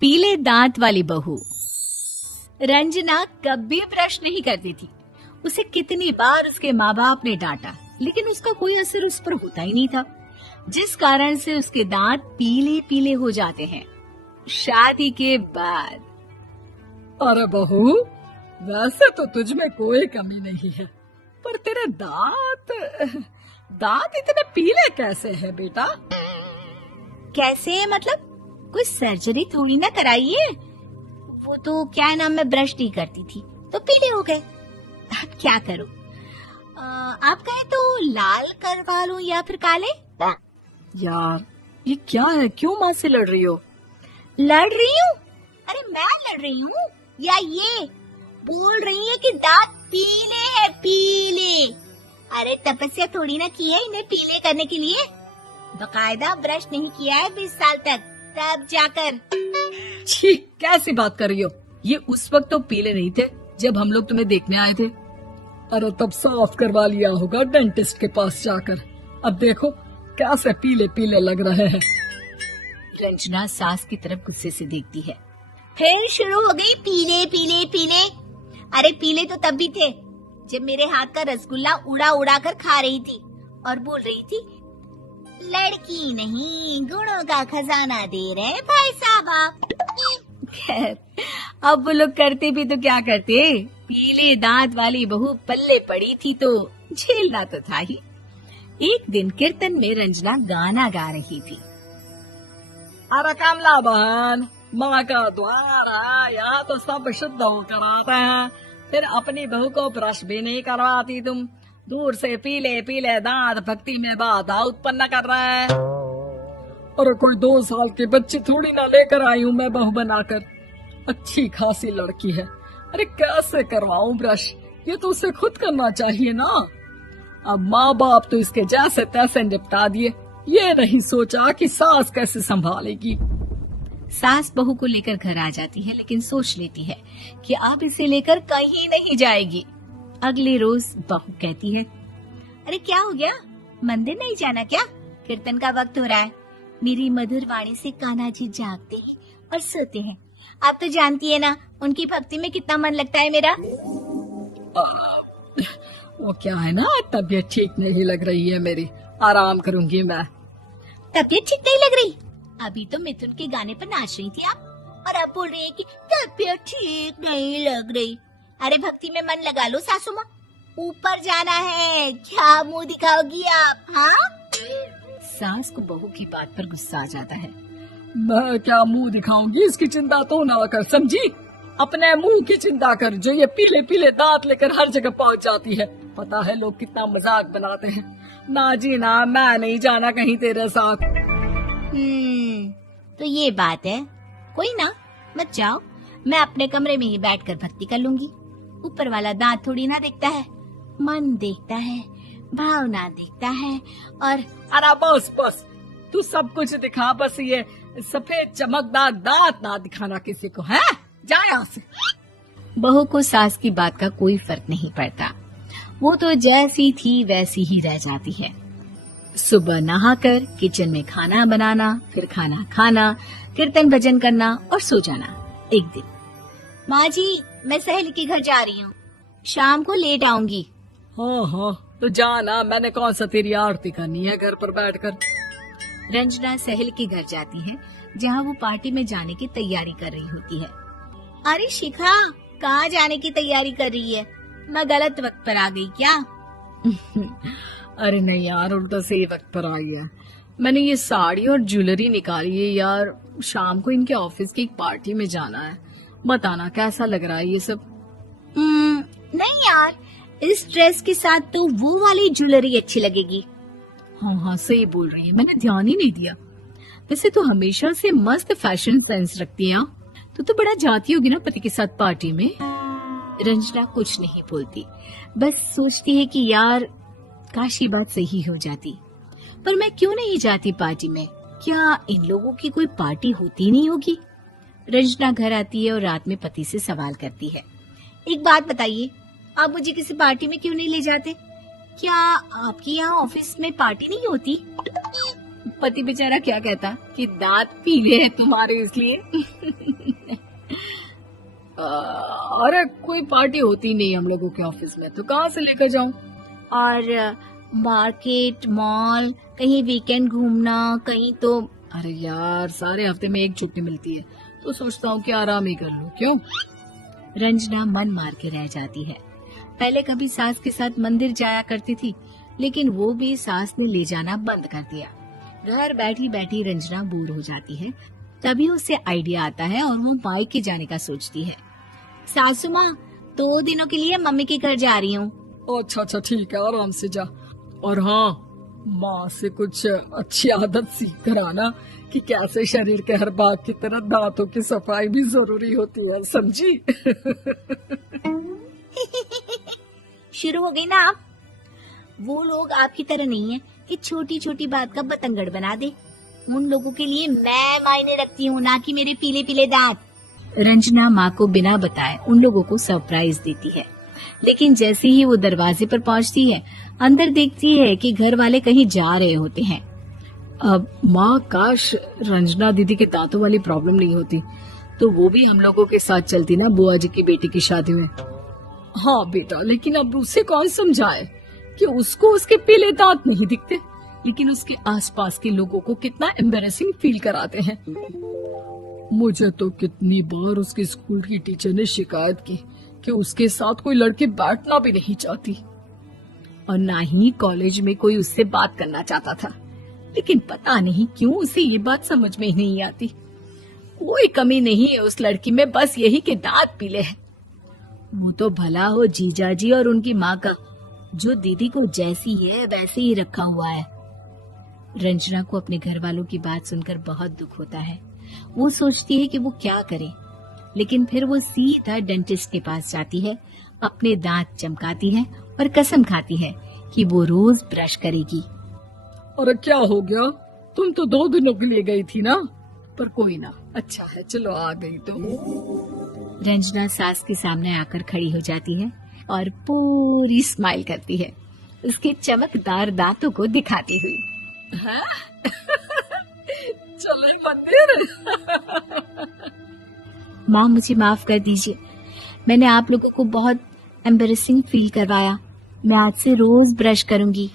पीले दांत वाली बहू। रंजना कभी ब्रश नहीं करती थी। उसे कितनी बार उसके माँ बाप ने डांटा, लेकिन उसका कोई असर उस पर होता ही नहीं था, जिस कारण से उसके दांत पीले पीले हो जाते हैं। शादी के बाद। अरे बहू, वैसे तो तुझ में कोई कमी नहीं है, पर तेरे दांत इतने पीले कैसे हैं बेटा? कैसे मतलब? कोई सर्जरी थोड़ी ना कराइए। वो तो क्या नाम, मैं ब्रश नहीं करती थी तो पीले हो गए। अब क्या करूं? आप कहें तो लाल करवा लूं या फिर काले? यार ये क्या है, क्यों माँ से लड़ रही हो? लड़ रही हूँ? अरे मैं लड़ रही हूँ या ये बोल रही है कि दांत पीले हैं, पीले। अरे तपस्या थोड़ी ना की है इन्हें पीले करने के लिए। बकायदा ब्रश नहीं किया है 20 साल तक, तब जाकर। छी, कैसी बात कर रही हो? ये उस वक्त तो पीले नहीं थे जब हम लोग तुम्हें देखने आए थे। अरे तब साफ करवा लिया होगा डेंटिस्ट के पास जाकर। अब देखो कैसे पीले पीले लग रहे हैं। रंजना सास की तरफ गुस्से से देखती है। फिर शुरू हो गई पीले पीले पीले। अरे पीले तो तब भी थे जब मेरे हाथ का रसगुल्ला उड़ा उड़ा कर खा रही थी और बोल रही थी, लड़की नहीं गुणों का खजाना दे रहे भाई साहब आप। खैर, अब वो लोग करते भी तो क्या करते, पीले दांत वाली बहू पल्ले पड़ी थी तो झेलना तो था ही। एक दिन कीर्तन में रंजना गाना गा रही थी। अरे कमला बहन, माँ का द्वार है, यहाँ तो सब शुद्ध होकर आते हैं, फिर अपनी बहू को ब्रश भी नहीं करवाती तुम। दूर से पीले पीले दांत भक्ति में बाधा उत्पन्न कर रहे हैं। अरे कोई 2 साल की बच्ची थोड़ी ना लेकर आई हूँ मैं बहू बनाकर। अच्छी खासी लड़की है, अरे कैसे करवाऊं ब्रश? ये तो उसे खुद करना चाहिए ना। अब माँ बाप तो इसके जैसे तैसे निपटा दिए, ये नहीं सोचा कि सास कैसे संभालेगी। सास बहू को लेकर घर आ जाती है, लेकिन सोच लेती है कि अब इसे लेकर कहीं नहीं जाएगी। अगले रोज बहू कहती है, अरे क्या हो गया, मंदिर नहीं जाना क्या? कीर्तन का वक्त हो रहा है। मेरी मधुर वाणी से कान्हा जी जागते हैं और सोते हैं। आप तो जानती है ना उनकी भक्ति में कितना मन लगता है मेरा। वो क्या है ना, तबीयत ठीक नहीं लग रही है मेरी, आराम करूंगी मैं। तबीयत ठीक नहीं लग रही? अभी तो मिथुन के गाने पर नाच रही थी आप, और अब बोल रही है कि तबीयत ठीक नहीं लग रही। अरे भक्ति में मन लगा लो सासू माँ, ऊपर जाना है, क्या मुंह दिखाओगी आप? हाँ? सास को बहू की बात पर गुस्सा आ जाता है। मैं क्या मुंह दिखाऊंगी, इसकी चिंता तो ना कर, समझी? अपने मुंह की चिंता कर, जो ये पीले पीले दांत लेकर हर जगह पहुंच जाती है। पता है लोग कितना मजाक बनाते हैं। ना जी ना, मैं नहीं जाना कहीं तेरे साथ। तो ये बात है, कोई ना, मत जाओ, मैं अपने कमरे में ही बैठकर भक्ति कर लूंगी। ऊपर वाला दांत थोड़ी ना देखता है, मन देखता है, भावना देखता है। और अरे बस बस, तू सब कुछ दिखा, बस ये सफेद चमकदार दांत ना दिखाना किसी को, है? जा यहाँ से। बहू को सास की बात का कोई फर्क नहीं पड़ता, वो तो जैसी थी वैसी ही रह जाती है। सुबह नहाकर किचन में खाना बनाना, फिर खाना खाना, कीर्तन भजन करना और सो जाना। एक दिन, माँ जी मैं सहेली के घर जा रही हूँ, शाम को लेट आऊंगी। हाँ हाँ तो जाना, मैंने कौन सा तेरी आरती करनी है घर पर बैठकर। रंजना सहेली के घर जाती है, जहाँ वो पार्टी में जाने की तैयारी कर रही होती है। अरे शिखा, कहाँ जाने की तैयारी कर रही है? मैं गलत वक्त पर आ गई क्या? अरे नहीं यार, उल्टा सही वक्त पर आई है। मैंने ये साड़ी और ज्वेलरी निकाली है यार, शाम को इनके ऑफिस की एक पार्टी में जाना है। बताना कैसा लग रहा है ये सब? नहीं यार, इस ड्रेस के साथ तो वो वाली ज्वेलरी अच्छी लगेगी। हाँ हाँ सही बोल रही है, मैंने ध्यान ही नहीं दिया। वैसे तो हमेशा से मस्त फैशन सेंस रखती है आप। तो बड़ा जाती होगी ना पति के साथ पार्टी में। रंजना कुछ नहीं बोलती, बस सोचती है कि यार काश ये बात सही हो जाती। पर मैं क्यों नहीं जाती पार्टी में? क्या इन लोगों की कोई पार्टी होती नहीं होगी? रंजना घर आती है और रात में पति से सवाल करती है, एक बात बताइए, आप मुझे किसी पार्टी में क्यों नहीं ले जाते? क्या आपके यहाँ ऑफिस में पार्टी नहीं होती? पति बेचारा क्या कहता कि दांत पीले हैं तुम्हारे इसलिए। अरे कोई पार्टी होती नहीं हम लोगों के ऑफिस में, तो कहाँ से लेकर जाऊं? और मार्केट, मॉल, कहीं वीकेंड घूमना, कहीं तो। अरे यार सारे हफ्ते में एक छुट्टी मिलती है, तो सोचता हूँ कि आराम ही कर लूं। क्यों? रंजना मन मार के रह जाती है। पहले कभी सास के साथ मंदिर जाया करती थी, लेकिन वो भी सास ने ले जाना बंद कर दिया। घर बैठी बैठी रंजना बोर हो जाती है। तभी उसे आइडिया आता है और वो मायके जाने का सोचती है। सासू माँ, 2 दिनों के लिए मम्मी के घर जा रही हूँ। अच्छा ठीक है, आराम से जा। और हाँ, माँ से कुछ अच्छी आदत सीख कर आना कि कैसे शरीर के हर भाग की तरह दांतों की सफाई भी जरूरी होती है, समझी? शुरू हो गई ना आप। वो लोग आपकी तरह नहीं है कि छोटी छोटी बात का बतंगड़ बना दे। उन लोगों के लिए मैं मायने रखती हूँ, ना कि मेरे पीले पीले दांत। रंजना माँ को बिना बताए उन लोगों को सरप्राइज देती है, लेकिन जैसे ही वो दरवाजे पर पहुँचती है, अंदर देखती है कि घर वाले कहीं जा रहे होते हैं। अब माँ, काश रंजना दीदी के दांतों वाली प्रॉब्लम नहीं होती, तो वो भी हम लोगों के साथ चलती ना बुआ जी की बेटी की शादी में। हाँ बेटा, लेकिन अब उसे कौन समझाए कि उसको उसके पीले दांत नहीं दिखते, लेकिन उसके आसपास के लोगों को कितना एम्बैरेसिंग फील कराते हैं। मुझे तो कितनी बार उसके स्कूल की टीचर ने शिकायत की कि उसके साथ कोई लड़की बैठना भी नहीं चाहती, और ना ही कॉलेज में कोई उससे बात करना चाहता था। लेकिन पता नहीं क्यों उसे ये बात समझ में ही नहीं आती। कोई कमी नहीं है उस लड़की में, बस यही कि दांत पीले हैं। वो तो भला हो जीजा जी और उनकी माँ का, जो दीदी को जैसी है वैसे ही रखा हुआ है। रंजना को अपने घर वालों की बात सुनकर बहुत दुख होता है। वो सोचती है कि वो क्या करे, लेकिन फिर वो सीधा डेंटिस्ट के पास जाती है, अपने दांत चमकाती है और कसम खाती है कि वो रोज ब्रश करेगी। अरे क्या हो गया? तुम तो 2 दिनों के लिए गई थी ना? पर कोई ना, अच्छा है, चलो आ गई तो। रंजना सास के सामने आकर खड़ी हो जाती है और पूरी स्माइल करती है, उसके चमकदार दांतों को दिखाती हुई। हाँ? चले मंदिर। माँ, मुझे माफ कर दीजिए, मैंने आप लोगों को बहुत एम्बैरेसिंग फील करवाया। मैं आज से रोज ब्रश करूंगी।